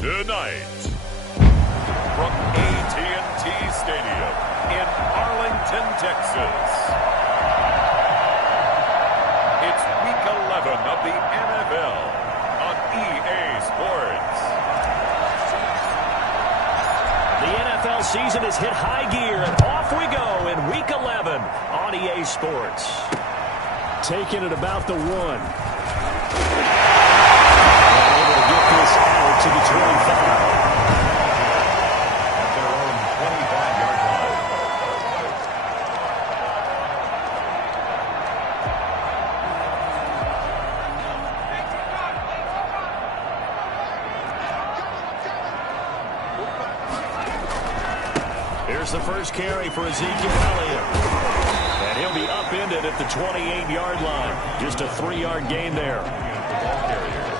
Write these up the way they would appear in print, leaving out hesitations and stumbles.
Tonight, from AT&T Stadium in Arlington, Texas, it's Week 11 of the NFL on EA Sports. The NFL season has hit high gear, and off we go in Week 11 on EA Sports. Taking it about the 1. Able to get this out to the 25. Their own 25-yard line. Here's the first carry for Ezekiel Elliott. And he'll be upended at the 28-yard line. Just a 3-yard gain there.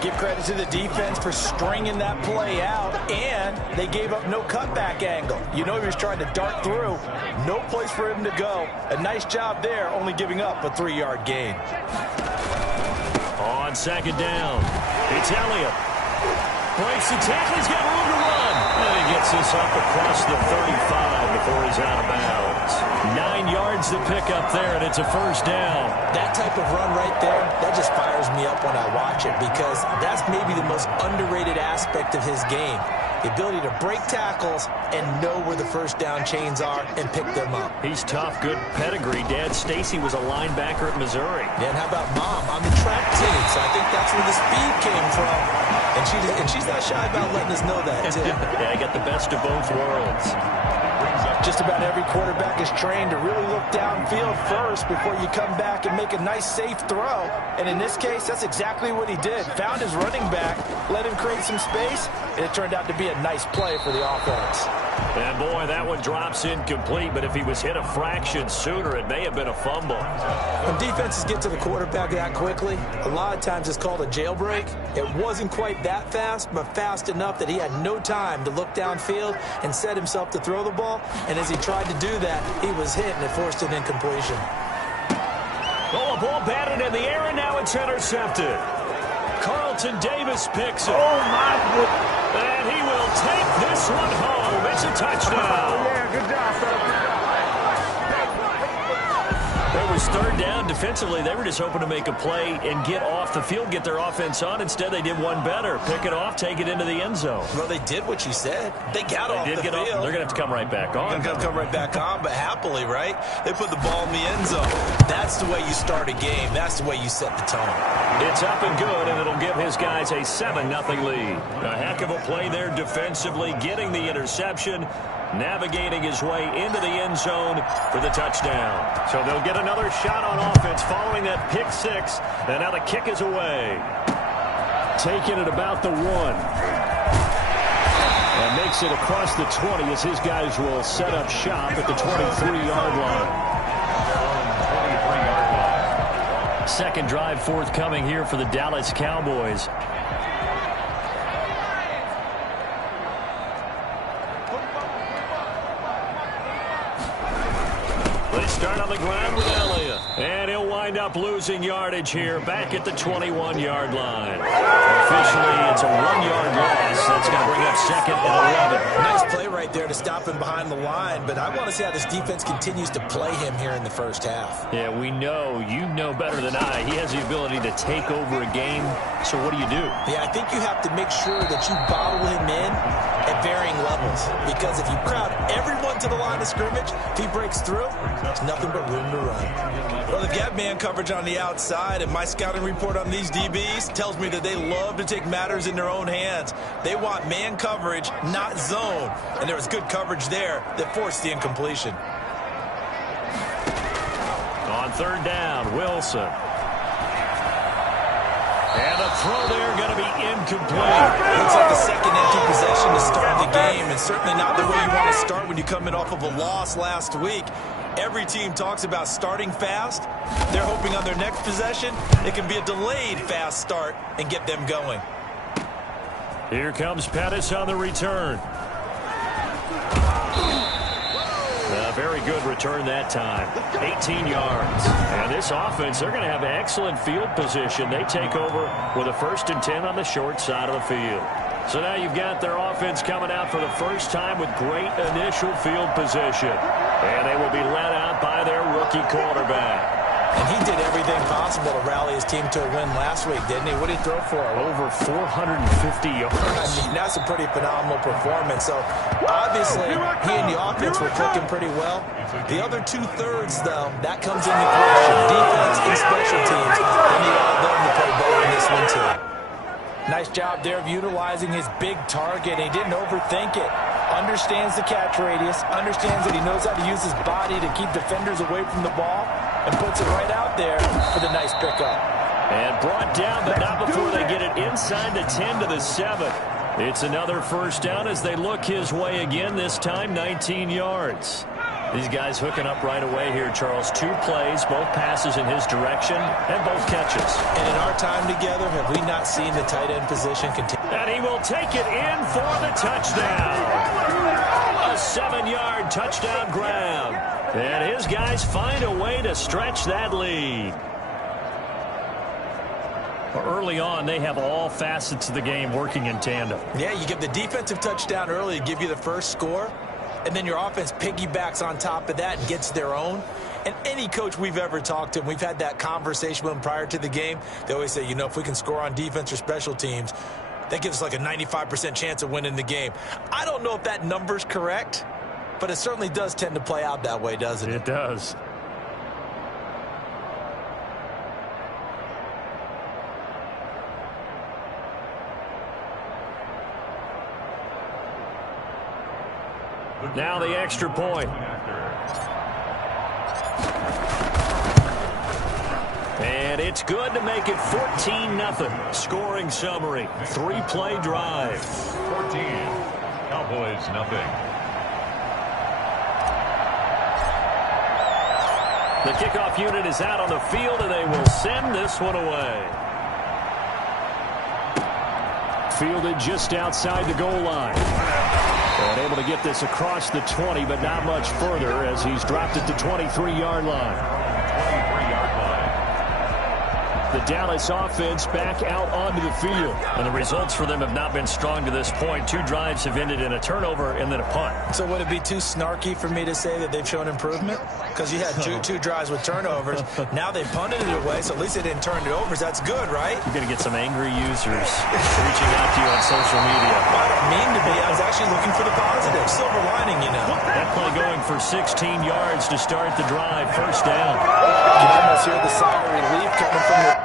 Give credit to the defense for stringing that play out, and they gave up no cutback angle. You know he was trying to dart through. No place for him to go. A nice job there, only giving up a 3-yard gain. On second down, it's Elliott. Breaks the tackle, he's got room to run. And he gets this up across the 35 before he's out of bounds. 9 yards to pick up there, and it's a first down. That type of run right there, that just fires me up when I watch it, because that's maybe the most underrated aspect of his game. The ability to break tackles and know where the first down chains are and pick them up. He's tough, good pedigree. Dad Stacy was a linebacker at Missouri. Yeah, and how about Mom on the track team? So I think that's where the speed came from. And she's not shy about letting us know that, too. Yeah, I got the best of both worlds. Just about every quarterback is trained to really look downfield first before you come back and make a nice, safe throw. And in this case, that's exactly what he did. Found his running back, let him create some space, and it turned out to be a nice play for the offense. And boy, that one drops incomplete, but if he was hit a fraction sooner, it may have been a fumble. When defenses get to the quarterback that quickly, a lot of times it's called a jailbreak. It wasn't quite that fast, but fast enough that he had no time to look downfield and set himself to throw the ball. And as he tried to do that, he was hit, and it forced an incompletion. Oh, a ball batted in the air, and now it's intercepted. Carlton Davis picks it. Oh, my goodness. And he will take this one home. It's a touchdown. Yeah, good job, sir. It was third down. Defensively, they were just hoping to make a play and get off the field, get their offense on. Instead, they did one better. Pick it off, take it into the end zone. Well, they did what you said. They got off the field. They're going to have to come right back on. They're going to come right back on, but happily, right? They put the ball in the end zone. That's the way you start a game. That's the way you set the tone. It's up and good, and it'll give his guys a 7-0 lead. A heck of a play there defensively, getting the interception, navigating his way into the end zone for the touchdown. So they'll get another shot on offense following that pick six, and now the kick is away. Taking it about the 1. And makes it across the 20 as his guys will set up shop at the 23-yard line. Second drive forthcoming here for the Dallas Cowboys. They start on the ground with Elliott. And he'll wind up losing yardage here back at the 21-yard line. Officially, it's a 1-yard loss. That's going to bring up second and 11. Nice play right there to stop him behind the line, but I want to see how this defense continues to play him here in the first half. Yeah, we know. You know better than I. He has the ability to take over a game. So what do you do? Yeah, I think you have to make sure that you bottle him in at varying levels, because if you crowd everyone to the line of scrimmage, if he breaks through, there's nothing but room to run. Well, they've got man coverage on the outside, and my scouting report on these DBs tells me that they love to take matters in their own hands. They want man coverage, not zone, and there was good coverage there that forced the incompletion. On third down, Wilson. And a throw there going to be incomplete. Looks like the second empty possession to start the game, and certainly not the way you want to start when you're coming off of a loss last week. Every team talks about starting fast. They're hoping on their next possession it can be a delayed fast start and get them going. Here comes Pettis on the return. A very good return that time. 18 yards. And this offense, they're going to have excellent field position. They take over with a 1st and 10 on the short side of the field. So now you've got their offense coming out for the first time with great initial field position. And they will be led out by their rookie quarterback. And he did everything possible to rally his team to a win last week, didn't he? What did he throw for? Over 450 yards. I mean, that's a pretty phenomenal performance. So, obviously, he and the offense were clicking pretty well. The other two-thirds, though, that comes into question. Defense and special teams. They need all of them to play better in this one, too. Nice job there of utilizing his big target. He didn't overthink it. Understands the catch radius. Understands that he knows how to use his body to keep defenders away from the ball. And puts it right out there for the nice pickup. And brought down, but not before they get it inside the 10 to the 7. It's another first down as they look his way again, this time 19 yards. These guys hooking up right away here, Charles. 2 plays, both passes in his direction, and both catches. And in our time together, have we not seen the tight end position continue? And he will take it in for the touchdown. A 7-yard touchdown grab. And his guys find a way to stretch that lead. Early on, they have all facets of the game working in tandem. Yeah, you give the defensive touchdown early to give you the first score, and then your offense piggybacks on top of that and gets their own. And any coach we've ever talked to, and we've had that conversation with them prior to the game, they always say, you know, if we can score on defense or special teams, that gives us like a 95% chance of winning the game. I don't know if that number's correct, but it certainly does tend to play out that way, doesn't it? It does. Now the extra point. And it's good to make it 14-0. Scoring summary. 3-play drive. 14. Cowboys, nothing. The kickoff unit is out on the field, and they will send this one away. Fielded just outside the goal line. And able to get this across the 20, but not much further as he's dropped it to 23-yard line. The Dallas offense back out onto the field. And the results for them have not been strong to this point. 2 drives have ended in a turnover and then a punt. So would it be too snarky for me to say that they've shown improvement? Because you had two drives with turnovers. Now they punted it away, so at least they didn't turn it over. That's good, right? You're going to get some angry users reaching out to you on social media. I don't mean to be. I was actually looking for the positive. Silver lining, you know. That play going for 16 yards to start the drive. First down. You can almost hear the sigh of relief coming from the...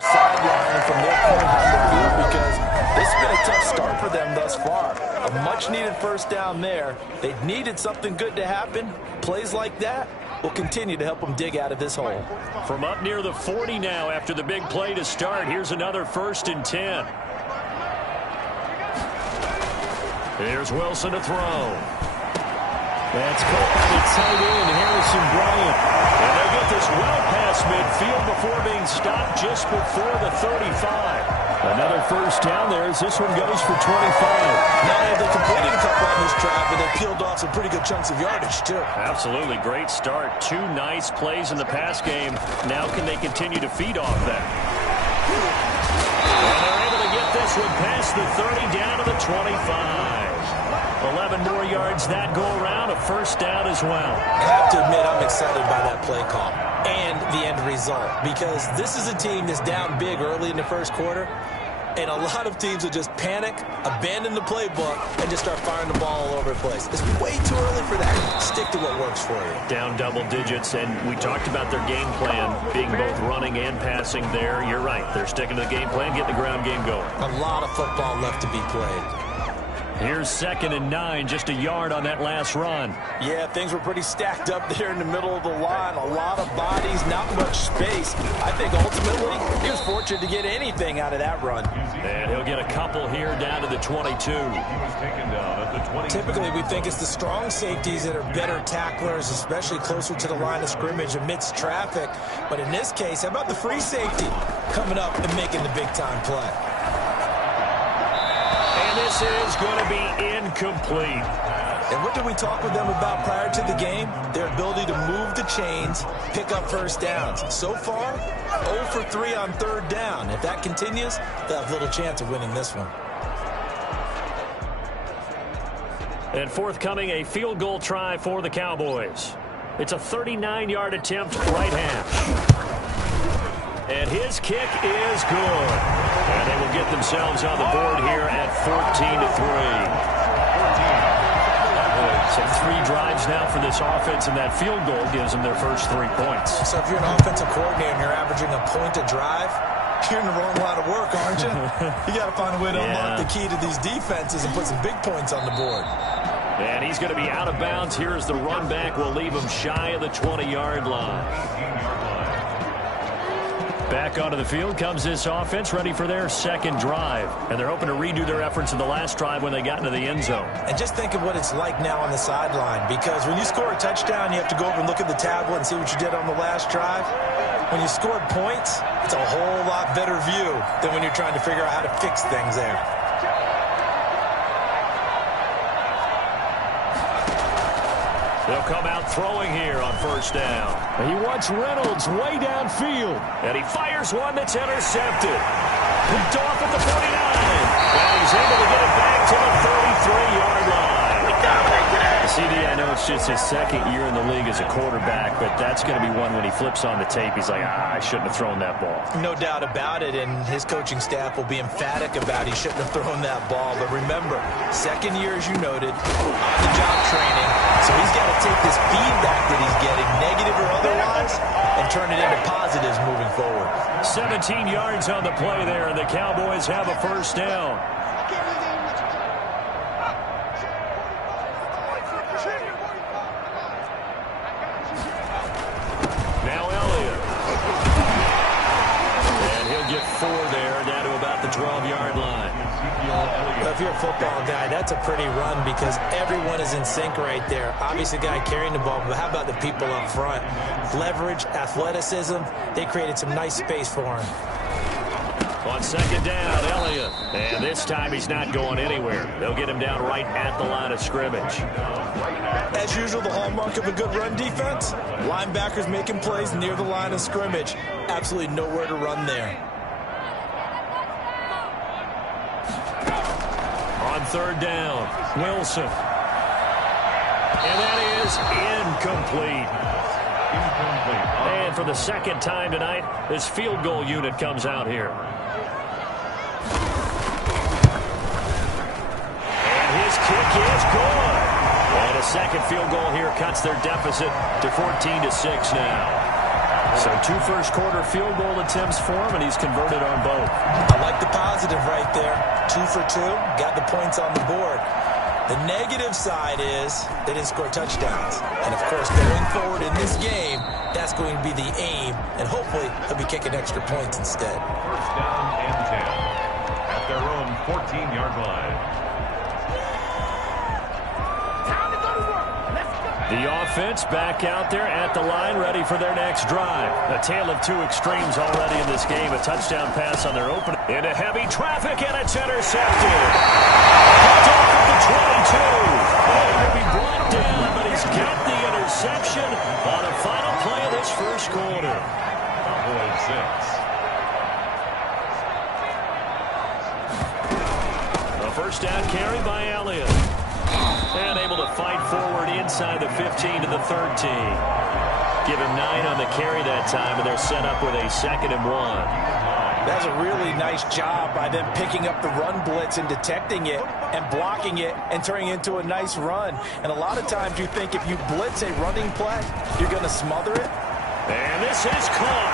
sideline from their point on the field because this has been a tough start for them thus far. A much-needed first down there. They needed something good to happen. Plays like that will continue to help them dig out of this hole. From up near the 40 now after the big play to start. Here's another 1st and 10. Here's Wilson to throw. That's caught by the tight end, Harrison Bryant. And they get this well past midfield before being stopped just before the 35. Another first down there as this one goes for 25. Now they completed a couple on this drive, but they peeled off some pretty good chunks of yardage, too. Absolutely. Great start. 2 nice plays in the pass game. Now can they continue to feed off that? And they're able to get this one past the 30 down to the 25. 11 more yards that go around, a first down as well. I have to admit, I'm excited by that play call and the end result because this is a team that's down big early in the first quarter, and a lot of teams will just panic, abandon the playbook, and just start firing the ball all over the place. It's way too early for that. Stick to what works for you. Down double digits, and we talked about their game plan being both running and passing there. You're right. They're sticking to the game plan, getting the ground game going. A lot of football left to be played. Here's 2nd and 9, just a yard on that last run. Yeah, things were pretty stacked up there in the middle of the line. A lot of bodies, not much space. I think ultimately he was fortunate to get anything out of that run. And he'll get a couple here down to the 22. Typically, we think it's the strong safeties that are better tacklers, especially closer to the line of scrimmage amidst traffic. But in this case, how about the free safety coming up and making the big-time play? And this is going to be incomplete. And what did we talk with them about prior to the game? Their ability to move the chains, pick up first downs. So far, 0 for 3 on 3rd down. If that continues, they'll have little chance of winning this one. And forthcoming, a field goal try for the Cowboys. It's a 39-yard attempt, right hash. And his kick is good. And they will get themselves on the board here at 14-3. So 3 drives now for this offense, and that field goal gives them their first 3 points. So if you're an offensive coordinator and you're averaging a point a drive, you're in the wrong line of work, aren't you? You got to find a way to unlock the key to these defenses and put some big points on the board. And he's going to be out of bounds. Here is the run back. We'll leave him shy of the 20-yard line. Back onto the field comes this offense, ready for their 2nd drive. And they're hoping to redo their efforts in the last drive when they got into the end zone. And just think of what it's like now on the sideline, because when you score a touchdown, you have to go over and look at the tablet and see what you did on the last drive. When you scored points, it's a whole lot better view than when you're trying to figure out how to fix things there. They'll come out throwing here on 1st down. He wants Reynolds way downfield. And he fires one that's intercepted. Picked off at the 49. And he's able to get it back to the 33-yard line. CD, I know it's just his 2nd year in the league as a quarterback, but that's going to be one when he flips on the tape, he's like, I shouldn't have thrown that ball. No doubt about it, and his coaching staff will be emphatic about he shouldn't have thrown that ball. But remember, 2nd year, as you noted, on-the-job training, so he's got to take this feedback that he's getting, negative or otherwise, and turn it into positives moving forward. 17 yards on the play there, and the Cowboys have a 1st down. The 12-yard line. Well, if you're a football guy, that's a pretty run because everyone is in sync right there. Obviously, the guy carrying the ball, but how about the people up front? Leverage, athleticism, they created some nice space for him. On 2nd down, Elliott. And this time he's not going anywhere. They'll get him down right at the line of scrimmage. As usual, the hallmark of a good run defense, linebackers making plays near the line of scrimmage. Absolutely nowhere to run there. On 3rd down, Wilson. And that is incomplete. And for the 2nd time tonight, this field goal unit comes out here. And his kick is good. And a 2nd field goal here cuts their deficit to 14-6 now. So 2 first-quarter field goal attempts for him, and he's converted on both. I like the positive right there. 2 for 2, got the points on the board. The negative side is they didn't score touchdowns. And, of course, going forward in this game, that's going to be the aim, and hopefully he'll be kicking extra points instead. 1st down and 10 at their own 14-yard line. The offense back out there at the line, ready for their next drive. A tale of 2 extremes already in this game. A touchdown pass on their opening. Into heavy traffic, and it's intercepted. Picked off at the 22. And he'll be brought down, but he's got the interception on the final play of this 1st quarter. Cowboys 6. A 1st down carry by Elliott. And able to fight forward inside the 15 to the 13. Give him 9 on the carry that time, and they're set up with a 2nd and 1. That's a really nice job by them picking up the run blitz and detecting it and blocking it and turning it into a nice run. And a lot of times you think if you blitz a running play, you're going to smother it. And this is caught.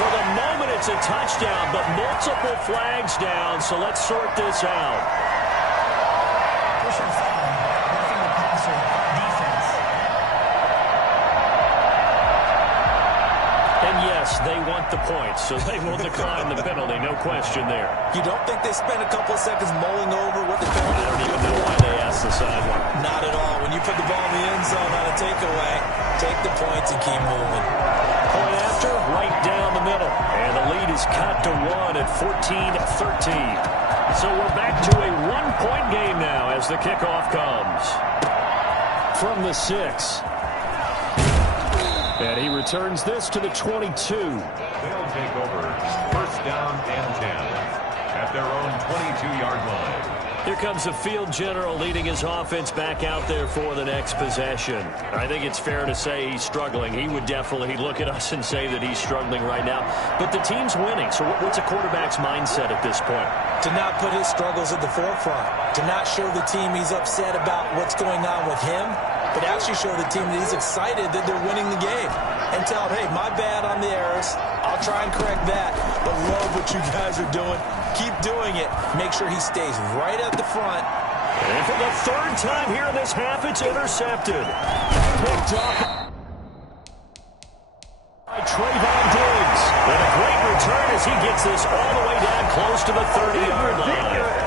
For the moment, it's a touchdown, but multiple flags down, so let's sort this out. Yes, they want the points, so they will decline the penalty. No question there. You don't think they spent a couple of seconds mulling over what the penalty? I don't even know why they asked the sideline. Not at all. When you put the ball in the end zone on a takeaway, take the points and keep moving. Point after, right down the middle. And the lead is cut to 1 at 14-13. So we're back to a one-point game now as the kickoff comes. From the 6. And he returns this to the 22. They'll take over first down and 10 at their own 22-yard line. Here comes the field general leading his offense back out there for the next possession. I think it's fair to say he's struggling. He would definitely look at us and say that he's struggling right now. But the team's winning, so what's a quarterback's mindset at this point? To not put his struggles at the forefront. To not show the team he's upset about what's going on with him, but actually show the team that he's excited that they're winning the game. And tell them, hey, my bad on the errors. I'll try and correct that, but love what you guys are doing. Keep doing it. Make sure he stays right at the front. And for the third time here in this half, it's intercepted. Picked up by Trayvon Diggs. And a great return as he gets this all the way down close to the 30-yard line.